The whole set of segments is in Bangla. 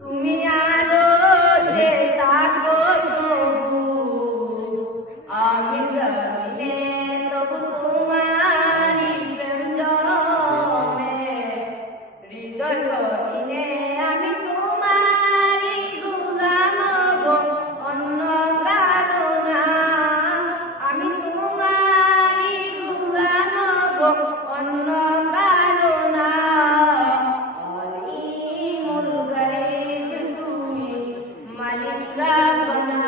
তুমি আলো সে তাকো আমি জানি তবু তোমারি প্রেম জমে হৃদয় গহীনে আমি তোমারি গুলাম গো অন্য কারো না আমি তোমারি গুলাম গো অন্য কারো না মালিক রাব্বানা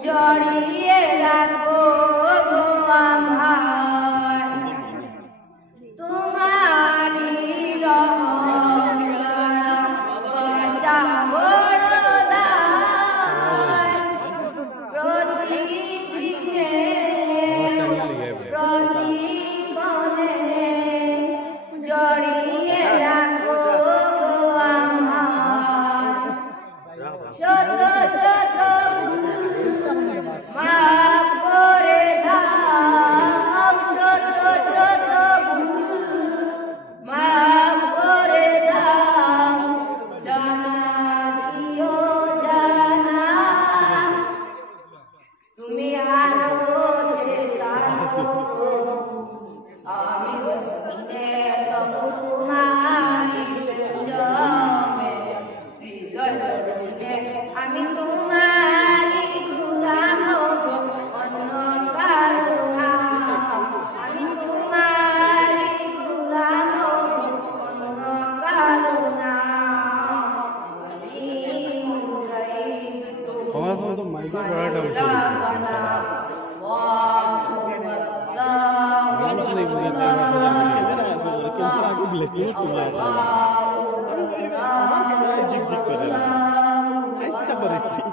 জড়িয়ে রাখো গো আমার তোমারি রহম ছাড়া বাঁচা বড় দায় প্রতিদিনে প্রতিক্ষণে জড়িয়ে রাখো গো আমার শত শত মাফ করে দাও শত শত মাফ করে দাও জানা দিও জানা তুমি আলো সে তাকো আমি জমিনে তবু তোমারি প্রেম জমে হৃদয় গহীনে আমি তোমারি গুলাম গো অন্য কারো না আমি তোমারি গুলাম গো অন্য কারো না Aku